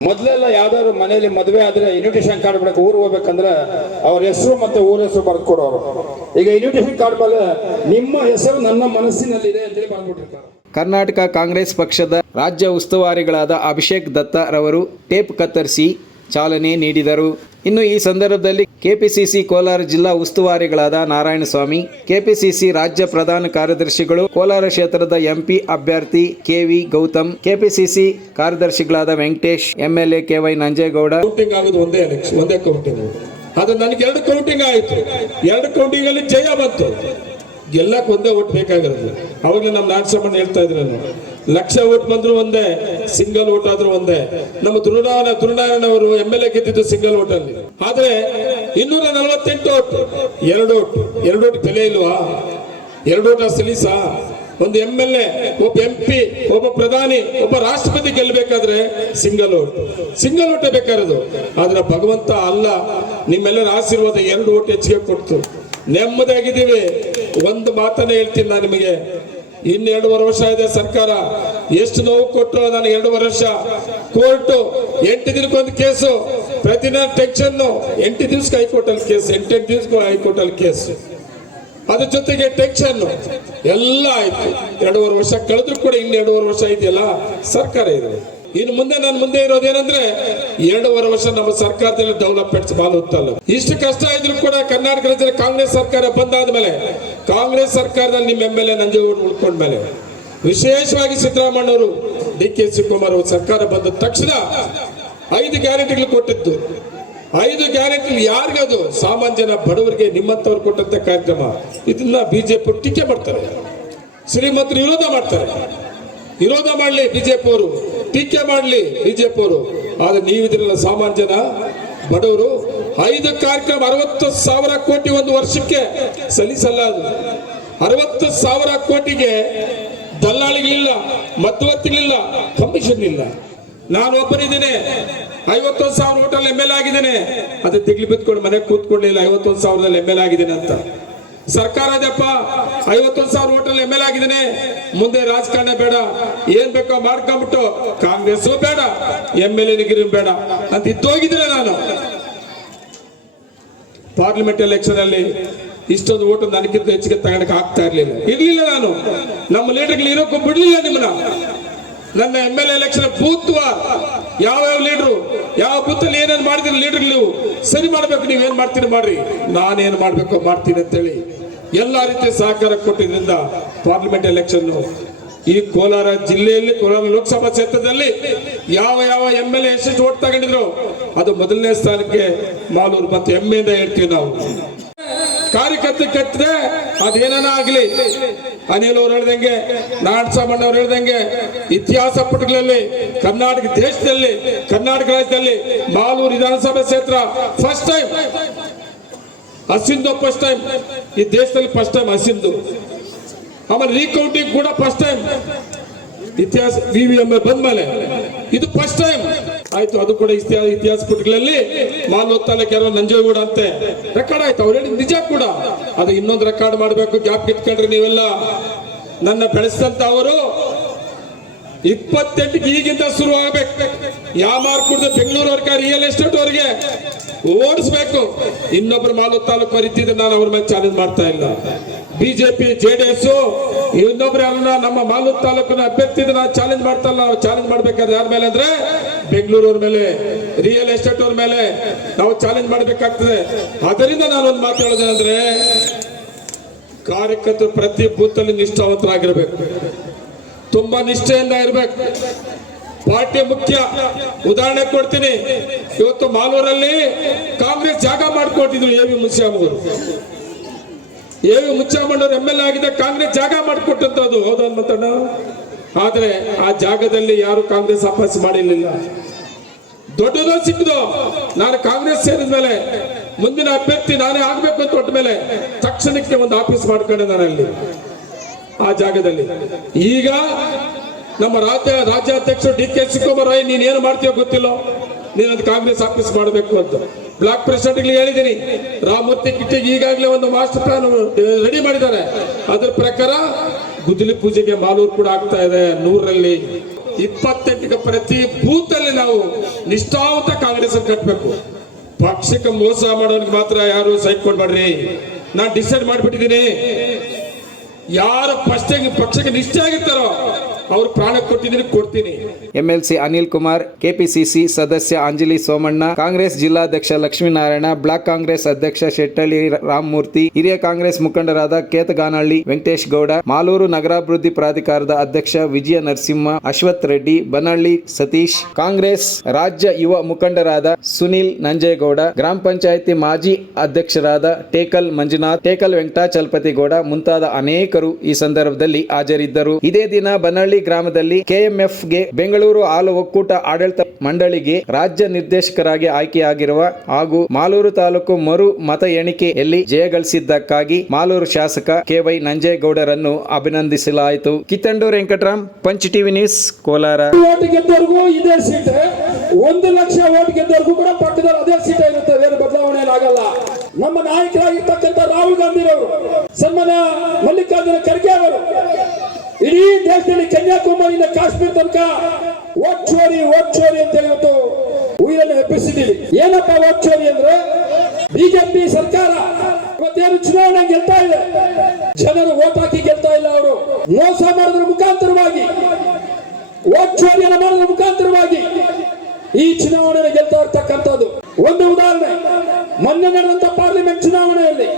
ಮೊದಲೆಲ್ಲ ಯಾವ್ದಾದ್ರು ಮನೆಯಲ್ಲಿ ಮದುವೆ ಆದ್ರೆ ಇನ್ವಿಟೇಷನ್ ಕಾರ್ಡ್ ಬಿಡಕ್ಕೆ ಊರು ಹೋಗ್ಬೇಕಂದ್ರೆ ಅವ್ರ ಹೆಸರು ಮತ್ತೆ ಊರ ಹೆಸರು ಬರೆದು ಕೊಡೋರು. ಈಗ ಇನ್ವಿಟೇಷನ್ ಕಾರ್ಡ್ ಮೇಲೆ ನಿಮ್ಮ ಹೆಸರು ನನ್ನ ಮನಸ್ಸಿನಲ್ಲಿದೆ ಅಂತೇಳಿ ಬಂದ್ಬಿಟ್ಟಿರ್ತಾರೆ ಕರ್ನಾಟಕ ಕಾಂಗ್ರೆಸ್ ಪಕ್ಷದ ರಾಜ್ಯ ಉಸ್ತುವಾರಿಗಳಾದ ಅಭಿಷೇಕ್ ದತ್ತ ರವರು ಟೇಪ್ ಕತ್ತರಿಸಿ ಚಾಲನೆ ನೀಡಿದರು. ಇನ್ನು ಈ ಸಂದರ್ಭದಲ್ಲಿ ಕೆಪಿಸಿಸಿ ಕೋಲಾರ ಜಿಲ್ಲಾ ಉಸ್ತುವಾರಿಗಳಾದ ನಾರಾಯಣಸ್ವಾಮಿ, ಕೆಪಿಸಿಸಿ ರಾಜ್ಯ ಪ್ರಧಾನ ಕಾರ್ಯದರ್ಶಿಗಳು, ಕೋಲಾರ ಕ್ಷೇತ್ರದ ಎಂಪಿ ಅಭ್ಯರ್ಥಿ ಕೆವಿ ಗೌತಮ್, ಕೆಪಿಸಿಸಿ ಕಾರ್ಯದರ್ಶಿಗಳಾದ Venkatesh, MLA K Y Nanjegowda. Counting ಒಂದೇ ಒಂದೇ ಕೌಂಟಿಂಗ್ ಅದು ನನಗೆ ಎರಡು ಕೌಂಟಿಂಗ್ ಆಯಿತು. ಎರಡು ಕೌಂಟಿಂಗ್ ಅಲ್ಲಿ ಜಯ ಬಂತು. ಗೆಲ್ಲಕ್ಕೆ ಒಂದೇ ಓಟ್ ಬೇಕಾಗಿರೋದು. ಅವಾಗಲೇ ನಮ್ಮ ನಾಟಸಮ್ಮನ್ ಹೇಳ್ತಾ ಇದ್ರಲ್ಲ ಲಕ್ಷ ಓಟ್ ಬಂದ್ರು ಒಂದೇ, ಸಿಂಗಲ್ ಓಟ್ ಆದ್ರೂ ಒಂದೇ. ನಮ್ಮ ದುರುನಾರಾಯಣ ಅವರು ಎಂ ಎಲ್ ಎ ಗೆದ್ದಿದ್ದು ಸಿಂಗಲ್ ಓಟ್ ಅಲ್ಲಿ. ಆದ್ರೆ ಇನ್ನೂರ ನಲವತ್ತೆಂಟು ಓಟ್, ಎರಡು ಓಟ್ ಎರಡು ಓಟ್ ಬೆಲೆ ಇಲ್ವಾ? ಎರಡು ಓಟ ಸಲೀಸಾ ಒಂದು ಎಂ ಎಲ್ ಎ, ಒಬ್ಬ ಎಂ ಪಿ, ಒಬ್ಬ ಪ್ರಧಾನಿ, ಒಬ್ಬ ರಾಷ್ಟ್ರಪತಿ ಗೆಲ್ಲಬೇಕಾದ್ರೆ ಸಿಂಗಲ್ ಓಟ್. ಸಿಂಗಲ್ ಓಟೇ ಬೇಕಾರದು ಆದ್ರೆ ಭಗವಂತ ಅಲ್ಲ, ನಿಮ್ಮೆಲ್ಲರ ಆಶೀರ್ವಾದ ಎರಡು ಓಟ್ ಹೆಚ್ಚಿಗೆ ಕೊಡ್ತು. ನೆಮ್ಮದಿಯಾಗಿದ್ದೀವಿ. ಒಂದು ಮಾತನ್ನ ಹೇಳ್ತೀನಿ ನಾನು ನಿಮಗೆ. ಇನ್ನು ಎರಡೂವರೆ ವರ್ಷ ಇದೆ ಸರ್ಕಾರ. ಎಷ್ಟು ನೋವು ಕೊಟ್ಟರು ನಾನು ಎರಡೂವರೆ ವರ್ಷ. ಕೋರ್ಟು ಎಂಟು ದಿನಕ್ಕೊಂದು ಕೇಸು. ಪ್ರತಿದಿನ ಟೆನ್ಷನ್ ಎಂಟು ದಿವಸಕ್ಕೆ ಹೈಕೋರ್ಟಲ್ಲಿ ಕೇಸ್ ಎಂಟೆಂಟು ದಿವಸಕ್ಕೆ ಹೈಕೋರ್ಟಲ್ಲಿ ಕೇಸ್. ಅದ್ರ ಜೊತೆಗೆ ಟೆನ್ಷನ್ ಎಲ್ಲ ಆಯ್ತು. ಎರಡೂವರೆ ವರ್ಷ ಕಳೆದ್ರು ಕೂಡ ಇನ್ನು ಎರಡೂವರೆ ವರ್ಷ ಇದೆಯಲ್ಲ, ಸರ್ಕಾರ ಇದೆ. ಇನ್ನು ಮುಂದೆ ನಾನು ಮುಂದೆ ಇರೋದೇನಂದ್ರೆ ಎರಡೂವರೆ ವರ್ಷ ನಮ್ಮ ಸರ್ಕಾರದಲ್ಲಿ ಡೆವಲಪ್ಮೆಂಟ್ಸ್ ಭಾಳ ಹೊತ್ತಲ್ಲ ಇಷ್ಟು ಕಷ್ಟ ಇದ್ರು ಕೂಡ ಕರ್ನಾಟಕ ರಾಜ್ಯದಲ್ಲಿ ಕಾಂಗ್ರೆಸ್ ಸರ್ಕಾರ ಬಂದಾದ ಮೇಲೆ ಕಾಂಗ್ರೆಸ್ ಸರ್ಕಾರದಲ್ಲಿ ನಿಮ್ಮ ಎಂ ಎಲ್ ಎ ನಂಜೇಗೌಡ ಉಳ್ಕೊಂಡ್ಮೇಲೆ, ವಿಶೇಷವಾಗಿ ಸಿದ್ದರಾಮಣ್ಣವರು ಡಿ ಕೆ ಶಿವಕುಮಾರ್ ಅವರು ಸರ್ಕಾರ ಬಂದ ತಕ್ಷಣ ಐದು ಗ್ಯಾರಂಟಿಗಳು ಕೊಟ್ಟಿದ್ದು. ಐದು ಗ್ಯಾರಂಟಿ ಯಾರಿಗದು ಸಾಮಾನ್ಯ ಜನ ಬಡವರಿಗೆ ನಿಮ್ಮಂತವ್ರು ಕೊಟ್ಟಂತ ಕಾರ್ಯಕ್ರಮ. ಇದನ್ನ ಬಿಜೆಪಿ ಟೀಕೆ ಮಾಡ್ತಾರೆ. ಶ್ರೀಮಂತರು ವಿರೋಧ ಮಾಡ್ತಾರೆ. ವಿರೋಧ ಮಾಡಲಿ ಬಿಜೆಪಿ ಅವರು. ಟೀಕೆ ಮಾಡಲಿ ಬಿಜೆಪಿ ಅವರು. ಆದ್ರೆ ನೀವಿದ್ರಲ್ಲ ಸಾಮಾನ್ಯ ಜನ, ಬಡವರು, ಐದು ಕಾರ್ಯಕ್ರಮ ಅರವತ್ತು ಸಾವಿರ ಕೋಟಿ ಒಂದು ವರ್ಷಕ್ಕೆ ಸಲ್ಲಿಸಲ್ಲ ಅದು. ಅರವತ್ತು ಸಾವಿರ ಕೋಟಿಗೆ ದಲ್ಲಾಳಿಗಳಿಲ್ಲ, ಮಧ್ಯವರ್ತಿಗಳಿಲ್ಲ ಕಮಿಷನ್ ಇಲ್ಲ ನಾನು ಒಬ್ಬನಿದ್ದೇನೆ, ಐವತ್ತೊಂದು ಸಾವಿರ ಹೋಟೆಲ್ ಎಂ ಎಲ್ ಆಗಿದ್ದೇನೆ. ಅದು ತಿಗ್ಲಿ ಬಿತ್ಕೊಂಡು ಮನೆಗೆ ಕೂತ್ಕೊಳ್ಳಿಲ್ಲ, ಐವತ್ತೊಂದು ಸಾವಿರದಲ್ಲಿ ಎಂ ಎಲ್ ಆಗಿದ್ದೇನೆ ಅಂತ. ಸರ್ಕಾರ ಅದಪ್ಪ ಐವತ್ತೊಂದು ಸಾವಿರ ಓಟಲ್ಲಿ ಎಂ ಎಲ್ ಆಗಿದ್ದೇನೆ. ಮುಂದೆ ರಾಜಕಾರಣ ಬೇಡ. ಏನ್ ಬೇಕೋ ಮಾಡ್ಕೊಂಬಿಟ್ಟು ಕಾಂಗ್ರೆಸ್ ಬೇಡ, ಎಂ ಎಲ್ ಎ ಬೇಡ. ಅಂತ ಇದ್ದೋಗಿದ್ರೆ ನಾನು. ಪಾರ್ಲಿಮೆಂಟ್ ಎಲೆಕ್ಷನ್ ಅಲ್ಲಿ ಇಷ್ಟೊಂದು ಓಟು ನನಗಿಂತ ಹೆಚ್ಚಿಗೆ ತಗೊಳಕ್ ಆಗ್ತಾ ಇರ್ಲಿಲ್ಲ. ಇರ್ಲಿಲ್ಲ ನಾನು. ನಮ್ಮ ಲೀಡರ್ಗಳು ಇರೋಕ್ಕೂ ಬಿಡ್ಲಿಲ್ಲ ನಿಮ್ಮನ್ನ. ನನ್ನ ಎಂ ಎಲ್ ಎಲೆಕ್ಷನ್ ಬೂತ್ ಯಾವ ಯಾವ ಲೀಡರ್, ಯಾವ ಬೂತ್ ಅಲ್ಲಿ ಏನೇನು ಮಾಡಿದಿರಿ ಲೀಡರ್ ನೀವು ಸರಿ ಮಾಡ್ಬೇಕು, ನೀವೇನ್ ಮಾಡ್ತೀರಿ ಮಾಡ್ರಿ. ನಾನೇನ್ ಮಾಡ್ಬೇಕು ಮಾಡ್ತೀನಿ ಅಂತೇಳಿ ಎಲ್ಲಾ ರೀತಿಯ ಸಹಕಾರ ಕೊಟ್ಟಿದ್ರಿಂದ ಪಾರ್ಲಿಮೆಂಟ್ ಎಲೆಕ್ಷನ್ ಈ ಕೋಲಾರ ಜಿಲ್ಲೆಯಲ್ಲಿ, ಕೋಲಾರ ಲೋಕಸಭಾ ಕ್ಷೇತ್ರದಲ್ಲಿ ಯಾವ ಯಾವ ಎಂ ಎಲ್ ಎ ಎಷ್ಟು ಓಟ್ ತಗೊಂಡಿದ್ರು ಅದು ಮೊದಲನೇ ಸ್ಥಾನಕ್ಕೆ ಮಾಲೂರು ಮತ್ತು ಹೆಮ್ಮೆಯಿಂದ ಹೇಳ್ತೀವಿ ನಾವು. ಕಾರ್ಯಕರ್ತ ಕಟ್ಟಿದ್ರೆ ಅದೇನ ಆಗ್ಲಿ? ಅನಿಲ್ ಅವ್ರು ಹೇಳ್ದಂಗೆ ನಾಡಸಾಮಣ್ಣ ಅವ್ರು ಹೇಳ್ದಂಗೆ, ಇತಿಹಾಸ ಪುಟಗಳಲ್ಲಿ, ಕರ್ನಾಟಕ ದೇಶದಲ್ಲಿ, ಕರ್ನಾಟಕ ರಾಜ್ಯದಲ್ಲಿ ಮಾಲೂರು ವಿಧಾನಸಭಾ ಕ್ಷೇತ್ರ ಫಸ್ಟ್ ಟೈಮ್ ಹಸಿಂದು ಫಸ್ಟ್ ಟೈಮ್ ಈ ದೇಶದಲ್ಲಿ ಫಸ್ಟ್ ಟೈಮ್ ಹಸಿಂದು. ಆಮೇಲೆ ರೀಕೌಂಟಿಂಗ್ ಕೂಡ ಫಸ್ಟ್ ಟೈಮ್ ಇತಿಹಾಸ ವಿ ಎಂ ಬಂದ್ಮೇಲೆ. ಇದು ಫಸ್ಟ್ ಟೈಮ್ ಆಯ್ತು, ಅದು ಕೂಡ ಇತಿಹಾಸ ಇತಿಹಾಸ ಪುಟಗಳಲ್ಲಿ. ಮಾಲ್ವತ್ ತಾಲೂಕು ಯಾರೋ ನಂಜೇಗೌಡ ಅಂತೆ. ರೆಕಾರ್ಡ್ ಆಯ್ತು, ಅವ್ರು ಹೇಳಿದ್ ನಿಜ ಕೂಡ. ಅದು ಇನ್ನೊಂದು ರೆಕಾರ್ಡ್ ಮಾಡಬೇಕು, ಗ್ಯಾಪ್ ಕಿತ್ಕೊಂಡ್ರಿ ನೀವೆಲ್ಲ. ನನ್ನ ಬೆಳೆಸಿದಂತ ಅವರು ಇಪ್ಪತ್ತೆಂಟಕ್ಕೆ ಈಗಿಂದ ಶುರು ಆಗ್ಬೇಕು ಯಾವ ಮಾರ್ಕ್ ಬೆಂಗಳೂರು ವರ್ಗ ರಿಯಲ್ ಎಸ್ಟೇಟ್ ಅವರಿಗೆ. ಓಡಿಸ್ಬೇಕು. ಇನ್ನೊಬ್ರು ಮಾಲೂರು ತಾಲೂಕು ಬರೀತಿದ್ರೆ ನಾನು ಅವ್ರ ಮೇಲೆ ಚಾಲೆಂಜ್ ಮಾಡ್ತಾ ಇಲ್ಲ. ಬಿಜೆಪಿ ಜೆಡಿಎಸ್ ಇನ್ನೊಬ್ರು ಯಾರನ್ನ ನಮ್ಮ ಮಾಲೂರು ತಾಲೂಕಿನ ಅಭ್ಯರ್ಥಿ ನಾನು ಚಾಲೆಂಜ್ ಮಾಡ್ತಾ ಇಲ್ಲ ಚಾಲೆಂಜ್ ಮಾಡ್ಬೇಕಾದ್ರೆ ಯಾರ ಮೇಲೆ ಅಂದ್ರೆ ಬೆಂಗಳೂರವ್ರ ಮೇಲೆ ರಿಯಲ್ ಎಸ್ಟೇಟ್ ಅವ್ರ ಮೇಲೆ ನಾವು ಚಾಲೆಂಜ್ ಮಾಡ್ಬೇಕಾಗ್ತದೆ. ಅದರಿಂದ ನಾನು ಒಂದು ಮಾತು ಅಂದ್ರೆ ಕಾರ್ಯಕರ್ತರು ಪ್ರತಿ ಬೂತ್ ಅಲ್ಲಿ ನಿಷ್ಠಾವಂತರಾಗಿರ್ಬೇಕು. ತುಂಬಾ ನಿಷ್ಠೆಯಿಂದ ಇರ್ಬೇಕು. ಪಾರ್ಟಿ ಮುಖ್ಯ ಉದಾಹರಣೆ ಕೊಡ್ತೀನಿ. ಇವತ್ತು ಮಾಲೂರಲ್ಲಿ ಕಾಂಗ್ರೆಸ್ ಜಾಗ ಮಾಡಿಕೊಟ್ಟಿದ್ರು ಎ ವಿ ಮುನ್ಸ್ಯಾಮವರು ಎ ವಿ ಮುನ್ಸ್ಯಾಮಣ್ಣವ್ರು ಎಂ ಎಲ್ ಆಗಿದೆ ಕಾಂಗ್ರೆಸ್ ಜಾಗ ಮಾಡಿಕೊಟ್ಟಂತದ್ದು ಹೌದಾ ಮತ್ತಣ್ಣ ಆದ್ರೆ ಆ ಜಾಗದಲ್ಲಿ ಯಾರು ಕಾಂಗ್ರೆಸ್ ವಾಪಸ್ ಮಾಡಿರ್ಲಿಲ್ಲ. ದೊಡ್ಡದೋ ಸಿಕ್ಕದೋ ನಾನು ಕಾಂಗ್ರೆಸ್ ಸೇರಿದ ಮೇಲೆ ಮುಂದಿನ ಅಭ್ಯರ್ಥಿ ನಾನೇ ಆಗ್ಬೇಕು ಅಂತ ಹೊಟ್ಟ ಮೇಲೆ ತಕ್ಷಣಕ್ಕೆ ಒಂದು ಆಫೀಸ್ ಮಾಡ್ಕೊಂಡೆ ನಾನು ಅಲ್ಲಿ ಆ ಜಾಗದಲ್ಲಿ. ಈಗ ನಮ್ಮ ರಾಜ್ಯ ರಾಜ್ಯಾಧ್ಯಕ್ಷರು ಡಿ ಕೆ ಶಿವಕುಮಾರ್ ನೀನ್ ಏನು ಮಾಡ್ತೀಯೋ ಗೊತ್ತಿಲ್ಲ? ನೀನು ಅದು ಕಾಂಗ್ರೆಸ್ ಆಫೀಸ್ ಮಾಡಬೇಕು ಅಂತ. ಬ್ಲಾಕ್ ಪ್ರೆಸಿಡೆಂಟ್ಗೆ ಹೇಳಿದ್ದೀನಿ ರಾಮಮೂರ್ತಿ ಕಿಟ್ಟಿಗೆ ಈಗಾಗಲೇ ಒಂದು ಮಾಸ್ಟರ್ ಪ್ಲಾನ್ ರೆಡಿ ಮಾಡಿದ್ದಾರೆ. ಅದ್ರ ಪ್ರಕಾರ ಗುದ್ದಲಿ ಪೂಜೆಗೆ ಮಾಲೂರು ಕೂಡ ಆಗ್ತಾ ಇದೆ ನೂರಲ್ಲಿ ಇಪ್ಪತ್ತೆಂಟಕ್ಕೆ ಪ್ರತಿ ಭೂತಲ್ಲಿ ನಾವು ನಿಷ್ಠಾವಂತ ಕಾಂಗ್ರೆಸ್ ಕಟ್ಟಬೇಕು ಪಕ್ಷಕ್ಕೆ ಮೋಸ ಮಾಡೋನಿಗೆ ಮಾತ್ರ ಯಾರು ಸೈಟ್ ಕೊಡ್ಬೇಡ್ರಿ. ನಾನು ಡಿಸೈಡ್ ಮಾಡಿಬಿಟ್ಟಿದ್ದೀನಿ. ಯಾರು ಪಕ್ಷಕ್ಕೆ ಪಕ್ಷಕ್ಕೆ ನಿಷ್ಠೆ ಆಗಿರ್ತಾರೋ ಅವ್ರು ಪ್ರಾಣ ಕೊಟ್ಟಿದ್ದೀನಿ ಕೊಡ್ತೀನಿ. ಎಂಎಲ್ಸಿ ಅನಿಲ್ ಕುಮಾರ್, ಕೆಪಿಸಿಸಿ ಸದಸ್ಯ ಅಂಜಲಿ ಸೋಮಣ್ಣ, ಕಾಂಗ್ರೆಸ್ ಜಿಲ್ಲಾಧ್ಯಕ್ಷ ಲಕ್ಷ್ಮೀನಾರಾಯಣ, ಬ್ಲಾಕ್ ಕಾಂಗ್ರೆಸ್ ಅಧ್ಯಕ್ಷ ಶೆಟ್ಟಳ್ಳಿ ರಾಮಮೂರ್ತಿ, ಹಿರಿಯ ಕಾಂಗ್ರೆಸ್ ಮುಖಂಡರಾದ ಕೇತಗಾನಹಳ್ಳಿ ವೆಂಕಟೇಶ್ ಗೌಡ, ಮಾಲೂರು ನಗರಾಭಿವೃದ್ಧಿ ಪ್ರಾಧಿಕಾರದ ಅಧ್ಯಕ್ಷ ವಿಜಯ ನರಸಿಂಹ, ಅಶ್ವಥ್ ರೆಡ್ಡಿ, ಬನಹಳ್ಳಿ ಸತೀಶ್, ಕಾಂಗ್ರೆಸ್ ರಾಜ್ಯ ಯುವ ಮುಖಂಡರಾದ ಸುನಿಲ್ ನಂಜೇಗೌಡ, ಗ್ರಾಮ ಪಂಚಾಯಿತಿ ಮಾಜಿ ಅಧ್ಯಕ್ಷರಾದ ಟೇಕಲ್ ಮಂಜುನಾಥ್, ಟೇಕಲ್ ವೆಂಕಟಾಚಲಪತಿ ಗೌಡ ಮುಂತಾದ ಅನೇಕರು ಈ ಸಂದರ್ಭದಲ್ಲಿ ಹಾಜರಿದ್ದರು. ಇದೇ ದಿನ ಬನಹಳ್ಳಿ ಗ್ರಾಮದಲ್ಲಿ ಕೆಎಂಎಫ್ಗೆ ಬೆಂಗಳೂರು ಹಾಲು ಒಕ್ಕೂಟ ಆಡಳಿತ ಮಂಡಳಿಗೆ ರಾಜ್ಯ ನಿರ್ದೇಶಕರಾಗಿ ಆಯ್ಕೆಯಾಗಿರುವ ಹಾಗೂ ಮಾಲೂರು ತಾಲೂಕು ಮರು ಮತ ಎಣಿಕೆಯಲ್ಲಿ ಜಯಗಳಿಸಿದ್ದಕ್ಕಾಗಿ ಮಾಲೂರು ಶಾಸಕ ಕೆವೈ ನಂಜೇಗೌಡರನ್ನು ಅಭಿನಂದಿಸಲಾಯಿತು. Kittandur Venkatram, Punch TV news, Kolar. ಒಂದು ಲಕ್ಷ ಓಟ್ ಗೆದ್ದವರೆಗೂ ಕೂಡ ಪಕ್ಕದಲ್ಲಿ ಅದೇ ಸೀಟ್ ಇರುತ್ತೆ. ಬೇರೆ ಬದಲಾವಣೆ ನಮ್ಮ ನಾಯಕರಾಗಿರ್ತಕ್ಕಂಥ ರಾಹುಲ್ ಗಾಂಧಿರವರು ಸನ್ಮಾನ ಮಲ್ಲಿಕಾರ್ಜುನ ಖರ್ಗೆ ಅವರು ಇಡೀ ದೇಶದಲ್ಲಿ ಕನ್ಯಾಕುಮಾರಿಯಿಂದ ಕಾಶ್ಮೀರ ತನಕ ಓಟ್ ಚೋರಿ ಅಂತ ಹೇಳಿ ಇವತ್ತು ಉಯಿರನ್ನು ಏನಪ್ಪ ಓಟ್ ಅಂದ್ರೆ ಬಿಜೆಪಿ ಸರ್ಕಾರ ಇವತ್ತೇನು ಚುನಾವಣೆ ಗೆಲ್ತಾ ಇದೆ ಜನರು ಓಟ್ ಹಾಕಿ ಗೆಲ್ತಾ ಇಲ್ಲ ಅವರು. ಮೋಸ ಮಾಡಿದ್ರ ಮುಖಾಂತರವಾಗಿ ಓಟ್ ಮಾಡೋದ್ರ ಮುಖಾಂತರವಾಗಿ ಈ ಚುನಾವಣೆ ಗೆಲ್ತಾ ಇರ್ತಕ್ಕಂಥದ್ದು. ಒಂದು ಉದಾಹರಣೆ, ಮೊನ್ನೆ ನಡೆದಂತ ಪಾರ್ಲಿಮೆಂಟ್ ಚುನಾವಣೆಯಲ್ಲಿ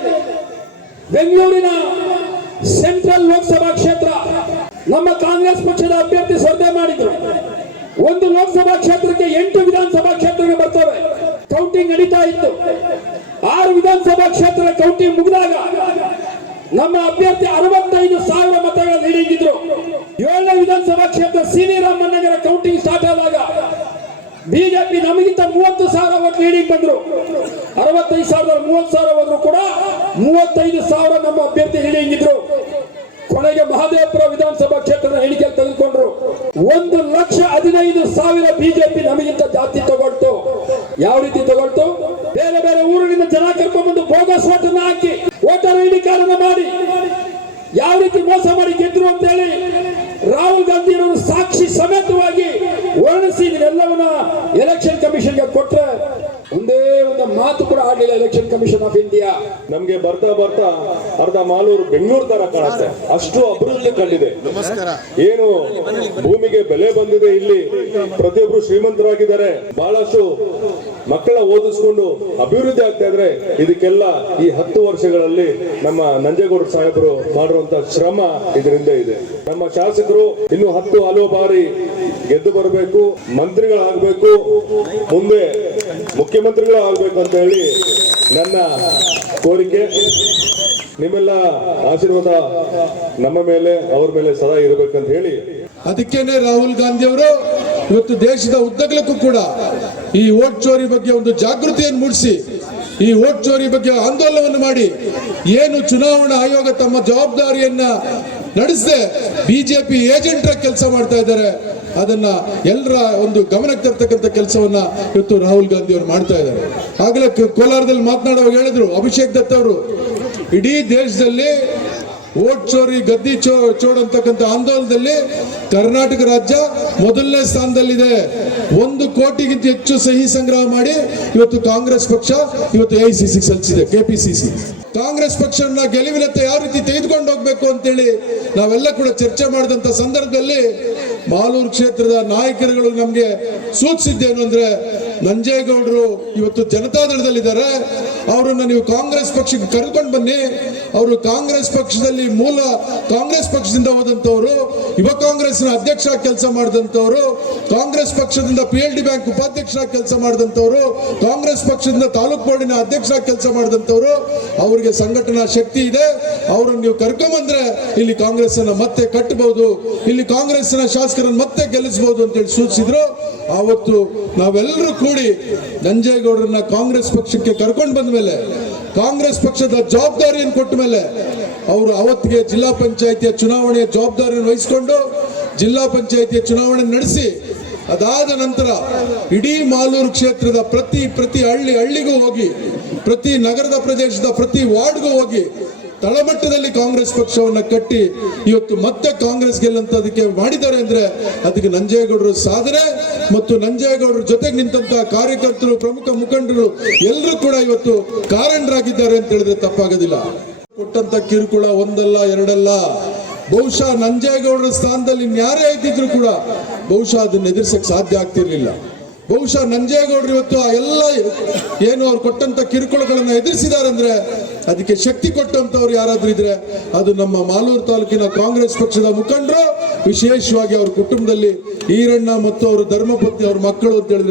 ಬೆಂಗಳೂರಿನ ಸೆಂಟ್ರಲ್ ಲೋಕಸಭಾ ಕ್ಷೇತ್ರ ನಮ್ಮ ಕಾಂಗ್ರೆಸ್ ಪಕ್ಷದ ಅಭ್ಯರ್ಥಿ ಸ್ಪರ್ಧೆ ಮಾಡಿದ್ರು. ಒಂದು ಲೋಕಸಭಾ ಕ್ಷೇತ್ರಕ್ಕೆ ಎಂಟು ವಿಧಾನಸಭಾ ಕ್ಷೇತ್ರಗಳು ಬರ್ತವೆ. ಕೌಂಟಿಂಗ್ ನಡೀತಾ ಇತ್ತು. ಆರು ವಿಧಾನಸಭಾ ಕ್ಷೇತ್ರ ಕೌಂಟಿಂಗ್ ಮುಗಿದಾಗ ನಮ್ಮ ಅಭ್ಯರ್ಥಿ ಅರವತ್ತೈದು ಸಾವಿರ ಮತಗಳ ಲೀಡಿಂಗ್ ಇದ್ರು ಏಳನೇ ವಿಧಾನಸಭಾ ಕ್ಷೇತ್ರ ಸಿನಿರಾಮನಗರ ಕೌಂಟಿಂಗ್ ಸ್ಟಾರ್ಟ್ ಆದಾಗ ಬಿಜೆಪಿ ನಮಗಿಂತ ಮೂವತ್ತು ಸಾವಿರ ಓಟ್ ಲೀಡಿಂಗ್ ಬಂದ್ರು. ಅರವತ್ತೈದು ಸಾವಿರದ ಮೂವತ್ತು ಸಾವಿರ ಹೋದ್ರು ಕೂಡ ಮೂವತ್ತೈದು ಸಾವಿರ ನಮ್ಮ ಅಭ್ಯರ್ಥಿ ಲೀಡಿಂಗ್ ಕೊನೆಗೆ ಮಹದೇವಪುರ ವಿಧಾನಸಭಾ ಕ್ಷೇತ್ರದ ಎಣಿಕೆ ತೆಗೆದುಕೊಂಡ್ರು. ಒಂದು ಲಕ್ಷ ಹದಿನೈದು ಸಾವಿರ ಬಿಜೆಪಿ ನಮಗಿಂತ ಜಾತಿ ತಗೊಳ್ತು. ಯಾವ ರೀತಿ ತಗೊಳ್ತು? ಬೇರೆ ಬೇರೆ ಊರಿನಿಂದ ಜನ ಕರ್ಕೊಂಡ್ಬಂದು ಬೋಗಸ್ ಓಟನ್ನ ಹಾಕಿ ವೋಟರ್ ಐಡಿ ಕಾರ್ಡ್ ಮಾಡಿ. ಯಾವ ರೀತಿ ಮೋಸ ಮಾಡಿ ಗೆದ್ರು ಅಂತ ಹೇಳಿ ರಾಹುಲ್ ಗಾಂಧಿ ಸಾಕ್ಷಿ ಸಮೇತವಾಗಿ ಆಡಲಿಲ್ಲ ಎಲೆಕ್ಷನ್ ಕಮಿಷನ್ ಆಫ್ ಇಂಡಿಯಾ ನಮ್ಗೆ ಬರ್ತಾ ಬರ್ತಾ ಅರ್ಧ ಮಾಲೂರು ಬೆಂಗಳೂರು ತರ ಕಾಣುತ್ತೆ. ಅಷ್ಟು ಅಭಿವೃದ್ಧಿ ಕಂಡಿದೆ. ಏನು ಭೂಮಿಗೆ ಬೆಲೆ ಬಂದಿದೆ ಇಲ್ಲಿ. ಪ್ರತಿಯೊಬ್ರು ಶ್ರೀಮಂತರಾಗಿದ್ದಾರೆ. ಬಹಳಷ್ಟು ಮಕ್ಕಳ ಓದಿಸ್ಕೊಂಡು ಅಭಿವೃದ್ಧಿ ಆಗ್ತಾ ಇದ್ರೆ ಇದಕ್ಕೆಲ್ಲ ಈ ಹತ್ತು ವರ್ಷಗಳಲ್ಲಿ ನಮ್ಮ ನಂಜೇಗೌಡ ಸಾಹೇಬರು ಮಾಡಿರುವಂತ ಶ್ರಮ ಇದರಿಂದ ಇದೆ. ನಮ್ಮ ಶಾಸಕರು ಇನ್ನು ಹತ್ತು ಹಲವು ಬಾರಿ ಗೆದ್ದು ಬರಬೇಕು ಮಂತ್ರಿಗಳಾಗಬೇಕು ಮುಂದೆ ಮುಖ್ಯಮಂತ್ರಿಗಳು ಆಗ್ಬೇಕು ಅಂತ ಹೇಳಿ ನನ್ನ ಕೋರಿಕೆ, ನಿಮ್ಮೆಲ್ಲ ಆಶೀರ್ವಾದ ನಮ್ಮ ಮೇಲೆ, ಅವ್ರ ಮೇಲೆ ಸದಾ ಇರಬೇಕಂತ ಹೇಳಿ. ಅದಕ್ಕೇನೆ ರಾಹುಲ್ ಗಾಂಧಿ ಅವರು ಇವತ್ತು ದೇಶದ ಉದ್ದಗಲಕ್ಕೂ ಕೂಡ ಈ ಓಟ್ ಚೋರಿ ಬಗ್ಗೆ ಒಂದು ಜಾಗೃತಿಯನ್ನು ಮೂಡಿಸಿ, ಈ ಓಟ್ ಚೋರಿ ಬಗ್ಗೆ ಆಂದೋಲನವನ್ನು ಮಾಡಿ, ಏನು ಚುನಾವಣಾ ಆಯೋಗ ತಮ್ಮ ಜವಾಬ್ದಾರಿಯನ್ನ ನಡೆಸದೆ ಬಿಜೆಪಿ ಏಜೆಂಟರ ಕೆಲಸ ಮಾಡ್ತಾ ಇದ್ದಾರೆ, ಅದನ್ನ ಎಲ್ಲರ ಒಂದು ಗಮನಕ್ಕೆ ತರ್ತಕ್ಕಂಥ ಕೆಲಸವನ್ನ ಇವತ್ತು ರಾಹುಲ್ ಗಾಂಧಿ ಅವರು ಮಾಡ್ತಾ ಇದ್ದಾರೆ. ಕೋಲಾರದಲ್ಲಿ ಮಾತನಾಡುವಾಗ ಹೇಳಿದ್ರು, ಅಭಿಷೇಕ್ ದತ್ ಅವರು, ಇಡೀ ದೇಶದಲ್ಲಿ ಓಟ್ ಚೋರಿ, ಗದ್ದಿ ಚೋ ಚೋಡ್ ಅಂತಕ್ಕಂಥ ಆಂದೋಲನದಲ್ಲಿ ಕರ್ನಾಟಕ ರಾಜ್ಯ ಮೊದಲನೇ ಸ್ಥಾನದಲ್ಲಿದೆ. ಒಂದು ಕೋಟಿಗಿಂತ ಹೆಚ್ಚು ಸಹಿ ಸಂಗ್ರಹ ಮಾಡಿ ಇವತ್ತು ಕಾಂಗ್ರೆಸ್ ಪಕ್ಷ ಇವತ್ತು ಎ ಸಲ್ಲಿಸಿದೆ ಕೆಪಿಸಿಸಿ ಕಾಂಗ್ರೆಸ್ ಪಕ್ಷವನ್ನ ಗೆಲುವಿನತ್ತ ಯಾವ ರೀತಿ ತೆಗೆದುಕೊಂಡು ಹೋಗ್ಬೇಕು ಅಂತೇಳಿ ನಾವೆಲ್ಲ ಕೂಡ ಚರ್ಚೆ ಮಾಡಿದಂತ ಸಂದರ್ಭದಲ್ಲಿ ಮಾಲೂರು ಕ್ಷೇತ್ರದ ನಾಯಕರುಗಳು ನಮಗೆ ಸೂಚಿಸಿದ್ದೇನು ಅಂದ್ರೆ ನಂಜೇಗೌಡರು ಇವತ್ತು ಜನತಾದಳದಲ್ಲಿದ್ದಾರೆ. ಅವರನ್ನು ನೀವು ಕಾಂಗ್ರೆಸ್ ಪಕ್ಷಕ್ಕೆ ಕರ್ಕೊಂಡು ಬನ್ನಿ. ಅವರು ಕಾಂಗ್ರೆಸ್ ಪಕ್ಷದಲ್ಲಿ ಮೂಲ ಕಾಂಗ್ರೆಸ್ ಪಕ್ಷದಿಂದ ಹೋದಂಥವರು, ಯುವ ಕಾಂಗ್ರೆಸ್ನ ಅಧ್ಯಕ್ಷ ಕೆಲಸ ಮಾಡಿದಂತವರು ಕಾಂಗ್ರೆಸ್ ಪಕ್ಷದಿಂದ ಪಿ ಎಲ್ ಡಿ ಬ್ಯಾಂಕ್ ಉಪಾಧ್ಯಕ್ಷ ಕೆಲಸ ಮಾಡಿದಂತವರು ಕಾಂಗ್ರೆಸ್ ಪಕ್ಷದಿಂದ ತಾಲೂಕ್ ಬೋರ್ಡಿನ ಅಧ್ಯಕ್ಷ ಕೆಲಸ ಮಾಡಿದಂತವರು ಅವರಿಗೆ ಸಂಘಟನಾ ಶಕ್ತಿ ಇದೆ. ಅವರನ್ನು ನೀವು ಕರ್ಕೊಂಬಂದ್ರೆ ಇಲ್ಲಿ ಕಾಂಗ್ರೆಸ್ ಅನ್ನ ಮತ್ತೆ ಕಟ್ಟಬಹುದು. ಇಲ್ಲಿ ಕಾಂಗ್ರೆಸ್ನ ಶಾಸಕರನ್ನು ಮತ್ತೆ ಗೆಲ್ಲಿಸಬಹುದು ಅಂತೇಳಿ ಸೂಚಿಸಿದ್ರು. ಆವತ್ತು ನಾವೆಲ್ಲರೂ ಕೂಡಿ ನಂಜೇಗೌಡರನ್ನ ಕಾಂಗ್ರೆಸ್ ಪಕ್ಷಕ್ಕೆ ಕರ್ಕೊಂಡು ಬಂದ ಮೇಲೆ, ಕಾಂಗ್ರೆಸ್ ಪಕ್ಷದ ಜವಾಬ್ದಾರಿಯನ್ನು ಕೊಟ್ಟ ಮೇಲೆ ಅವರು ಅವತ್ತಿಗೆ ಜಿಲ್ಲಾ ಪಂಚಾಯಿತಿಯ ಚುನಾವಣೆಯ ಜವಾಬ್ದಾರಿಯನ್ನು ವಹಿಸಿಕೊಂಡು ಜಿಲ್ಲಾ ಪಂಚಾಯಿತಿಯ ಚುನಾವಣೆ ನಡೆಸಿ, ಅದಾದ ನಂತರ ಇಡೀ ಮಾಲೂರು ಕ್ಷೇತ್ರದ ಪ್ರತಿ ಪ್ರತಿ ಹಳ್ಳಿ ಹಳ್ಳಿಗೂ ಹೋಗಿ, ಪ್ರತಿ ನಗರದ ಪ್ರದೇಶದ ಪ್ರತಿ ವಾರ್ಡ್ಗೂ ಹೋಗಿ ತಳಮಟ್ಟದಲ್ಲಿ ಕಾಂಗ್ರೆಸ್ ಪಕ್ಷವನ್ನ ಕಟ್ಟಿ ಇವತ್ತು ಮತ್ತೆ ಕಾಂಗ್ರೆಸ್ ಗೆಲ್ಲಂತದಕ್ಕೆ ಮಾಡಿದ್ದಾರೆ ಅಂದ್ರೆ ಅದಕ್ಕೆ ನಂಜೇಗೌಡರ ಸಾಧನೆ ಮತ್ತು ನಂಜೇಗೌಡರ ಜೊತೆಗೆ ನಿಂತಹ ಕಾರ್ಯಕರ್ತರು, ಪ್ರಮುಖ ಮುಖಂಡರು ಎಲ್ಲರೂ ಕೂಡ ಇವತ್ತು ಕಾರಣರಾಗಿದ್ದಾರೆ ಅಂತ ಹೇಳಿದ್ರೆ ತಪ್ಪಾಗೋದಿಲ್ಲ. ಕೊಟ್ಟಂತ ಕಿರುಕುಳ ಒಂದಲ್ಲ, ಎರಡಲ್ಲ. ಬಹುಶಃ ನಂಜೇಗೌಡರ ಸ್ಥಾನದಲ್ಲಿ ಇನ್ಯಾರೇ ಇದ್ದಿದ್ರು ಕೂಡ ಬಹುಶಃ ಅದನ್ನ ಎದುರಿಸಕ್ ಸಾಧ್ಯ ಆಗ್ತಿರ್ಲಿಲ್ಲ. ಬಹುಶಃ ನಂಜೇಗೌಡರು ಇವತ್ತು ಆ ಎಲ್ಲ ಏನು ಅವ್ರು ಕೊಟ್ಟಂತ ಕಿರುಕುಳಗಳನ್ನ ಎದುರಿಸಿದ್ದಾರೆ ಅಂದ್ರೆ ಅದಕ್ಕೆ ಶಕ್ತಿ ಕೊಟ್ಟಂತವ್ರು ಯಾರಾದ್ರೂ ಇದ್ರೆ ಅದು ನಮ್ಮ ಮಾಲೂರು ತಾಲೂಕಿನ ಕಾಂಗ್ರೆಸ್ ಪಕ್ಷದ ಮುಖಂಡರು. ವಿಶೇಷವಾಗಿ ಅವ್ರ ಕುಟುಂಬದಲ್ಲಿ ಈರಣ್ಣ ಮತ್ತು ಅವರ ಧರ್ಮಪತ್ನಿ ಅವ್ರ ಮಕ್ಕಳು ಅಂತ ಹೇಳಿದ್ರೆ